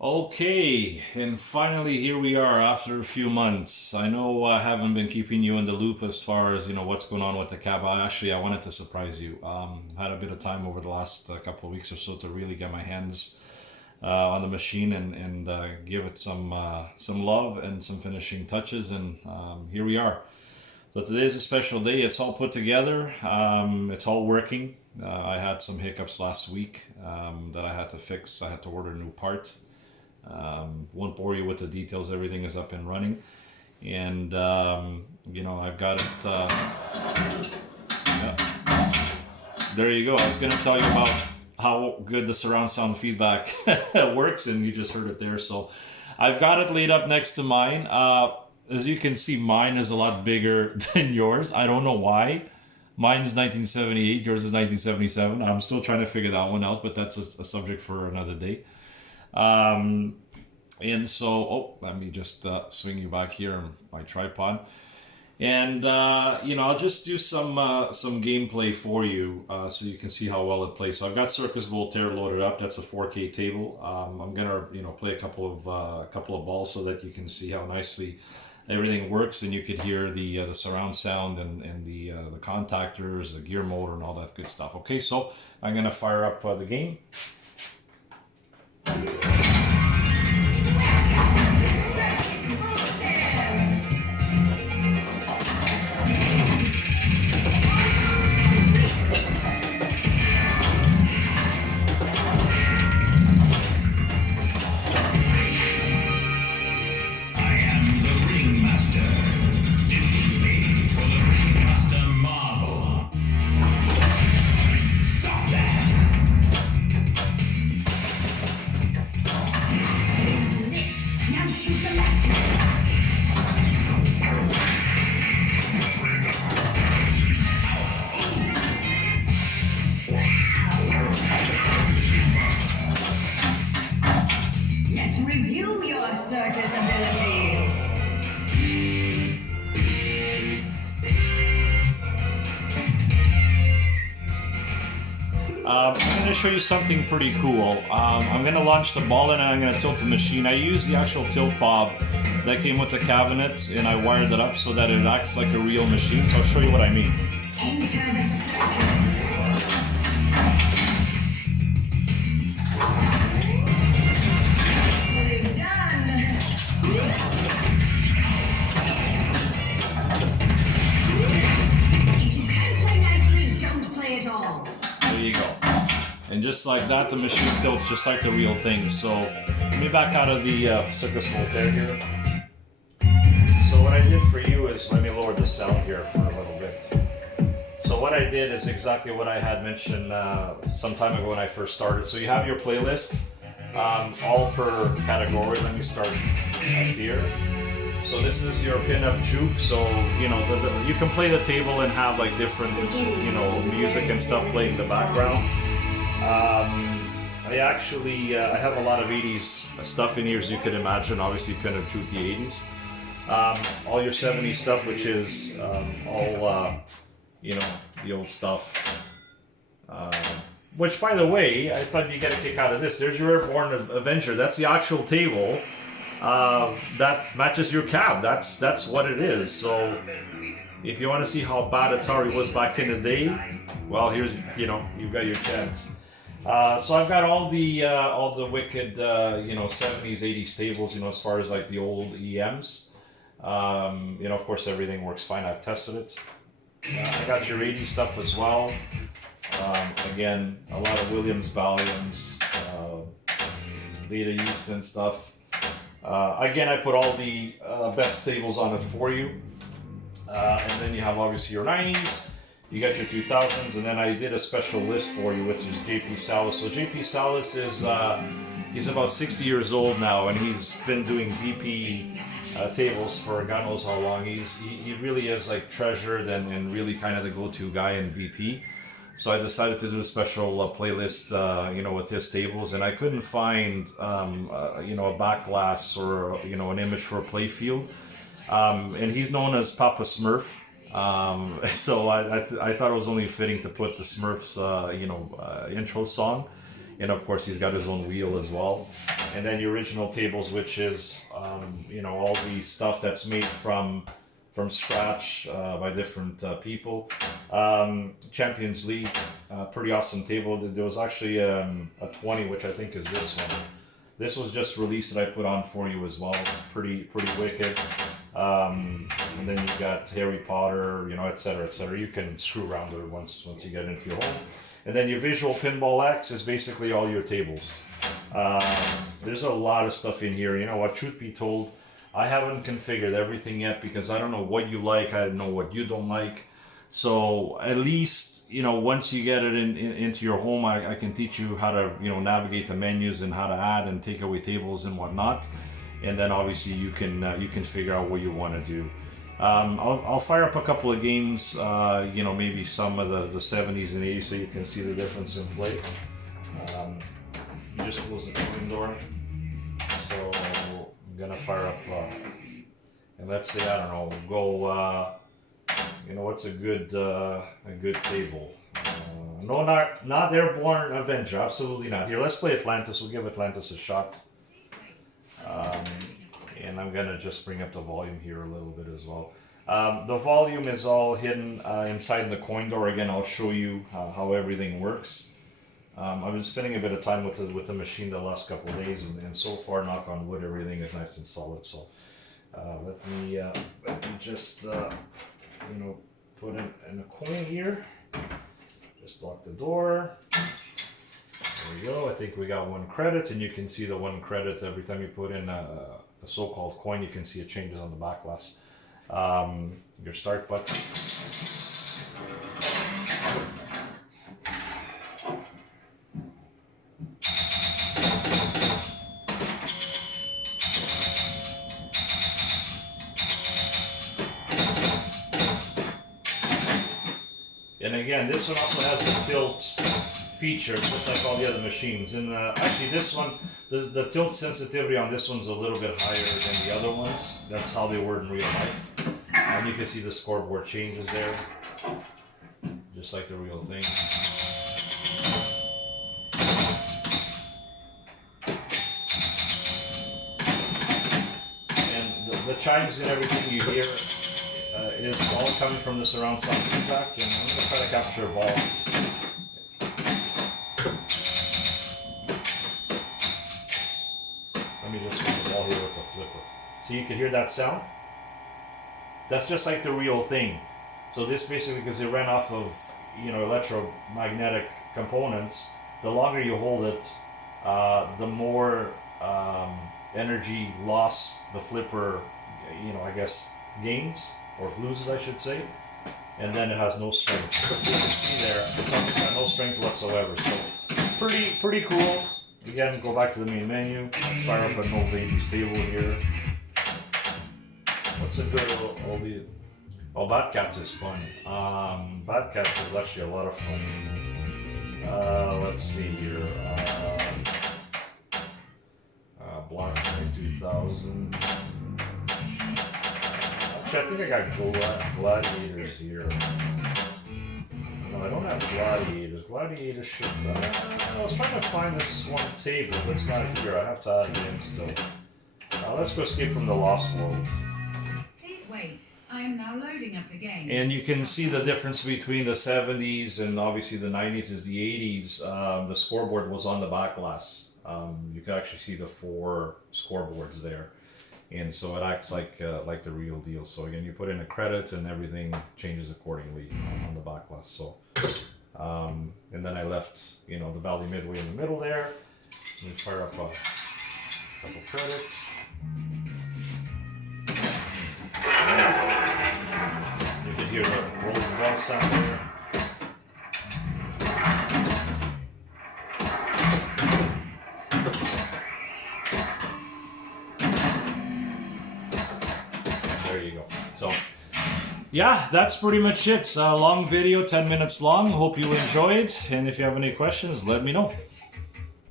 Okay, and finally here we are after a few months. I know I haven't been keeping you in the loop as far as what's going on with the cab. I wanted to surprise you. Had a bit of time over the last couple of weeks or so to really get my hands on the machine and give it some love and some finishing touches. And here we are. So today's a special day. It's all put together. It's all working. I had some hiccups last week that I had to fix. I had to order a new part. Won't bore you with the details. Everything is up and running, and I've got it. Yeah. There you go. I was going to tell you about how good the surround sound feedback works, and you just heard it there. So I've got it laid up next to mine. As you can see, mine is a lot bigger than yours. I don't know why. Mine is 1978. Yours is 1977. I'm still trying to figure that one out, but that's a subject for another day. And so, let me just swing you back here on my tripod, and I'll just do some gameplay for you so you can see how well it plays. So I've got Circus Voltaire loaded up. That's a 4K table. I'm gonna play a couple of balls so that you can see how nicely everything works, and you could hear the surround sound and the contactors, the gear motor, and all that good stuff. Okay, so I'm gonna fire up the game. Review your circus ability. I'm going to show you something pretty cool. I'm going to launch the ball and I'm going to tilt the machine. I use the actual tilt bob that came with the cabinet, and I wired it up so that it acts like a real machine. So I'll show you what I mean. Enter the circus. There you go. And just like that, the machine tilts just like the real thing. So let me back out of the Circus Voltaire here. So what I did for you is, let me lower the sound here for a little bit. So what I did is exactly what I had mentioned some time ago when I first started. So you have your playlist, all per category. Let me start up here. So this is your pin-up juke. So you can play the table and have like different music and stuff playing in the background. I have a lot of 80s stuff in here, as you could imagine. Obviously, pin-up juke the 80s. All your 70s stuff, which is all the old stuff. Which, by the way, I thought you'd get a kick out of this. There's your Airborne Avenger. That's the actual table. That matches your cab. That's what it is. So if you want to see how bad Atari was back in the day, well, here's you've got your chance. So I've got all the wicked 70s 80s tables, as far as like the old EMs. Of course everything works fine. I've tested it. I got your 80s stuff as well. Again, a lot of Williams volumes, Beta Easton stuff. Again, I put all the best tables on it for you. And then you have obviously your 90s, you got your 2000s, and then I did a special list for you, which is JP Salas. So JP Salas is, he's about 60 years old now, and he's been doing VP tables for God knows how long. He really is like treasured and really kind of the go-to guy in VP. So I decided to do a special playlist, with his tables, and I couldn't find, a back glass or, an image for a playfield. And he's known as Papa Smurf. So I thought it was only fitting to put the Smurfs, intro song. And of course, he's got his own wheel as well. and then the original tables, which is you know, all the stuff that's made from scratch by different people. Champions League, pretty awesome table. There was actually a 20, which I think is this one. This was just released that I put on for you as well. Pretty wicked. And then you got Harry Potter, you know, etc., etc. You can screw around with it once you get into your home. And then your Visual Pinball X is basically all your tables. There's a lot of stuff in here. You know what? Truth be told, I haven't configured everything yet because I don't know what you like. I don't know what you don't like. So at least, you know, once you get it into your home, I can teach you how to, you know, navigate the menus and how to add and take away tables and whatnot. And then obviously you can figure out what you want to do. I'll fire up a couple of games, you know, maybe some of the 70s and 80s so you can see the difference in play. You just close the coin door. So I'm gonna fire up, and let's say, I don't know, go, you know, what's a good table? No, not Airborne Avenger, absolutely not. Here, let's play Atlantis. We'll give Atlantis a shot. And I'm gonna just bring up the volume here a little bit as well. The volume is all hidden inside the coin door. Again, I'll show you how everything works. I've been spending a bit of time with the machine the last couple of days, and so far, knock on wood, everything is nice and solid. So let me just you know, put in a coin here. Just lock the door. There we go. I think we got 1 credit, and you can see the 1 credit every time you put in a so-called coin. You can see it changes on the back glass. Your start button. And again, this one also has the tilt feature, just like all the other machines. And actually, this one, the tilt sensitivity on this one's a little bit higher than the other ones. That's how they were in real life. And you can see the scoreboard changes there, just like the real thing. And the chimes and everything you hear is all coming from the surround sound feedback. And I'm going to try to capture a ball. Let me just put the ball here with the flipper. So you can hear that sound? That's just like the real thing. So this basically, because it ran off of, you know, electromagnetic components, the longer you hold it, the more energy loss the flipper, you know, I guess, gains, or loses, I should say. And then it has no strength. You can see there, it's got no strength whatsoever. So pretty cool. Again, go back to the main menu. Let's fire up an old lady's table here. What's a good oldie? Oh, Bad Cats is fun. Bad Cats is actually a lot of fun. Let's see here. Block 2000. Actually, I think I got Gladiators here. No, I don't have Gladiators. Gladiators should. I was trying to find this one table, but it's not here. I have to add it in still. Let's go escape from the Lost World. Please wait. I am now loading up the game. And you can see the difference between the 70s and obviously the 90s is the 80s. The scoreboard was on the back glass. You can actually see the 4 scoreboards there. And so it acts like the real deal. So again, you put in a credit and everything changes accordingly on the back glass. So, and then I left, you know, the Valley Midway in the middle there. Let me fire up a couple credits. You can hear the rolling bell sound there. There you go. So, yeah, that's pretty much it. Long video, 10 minutes long. Hope you enjoyed. And if you have any questions, let me know.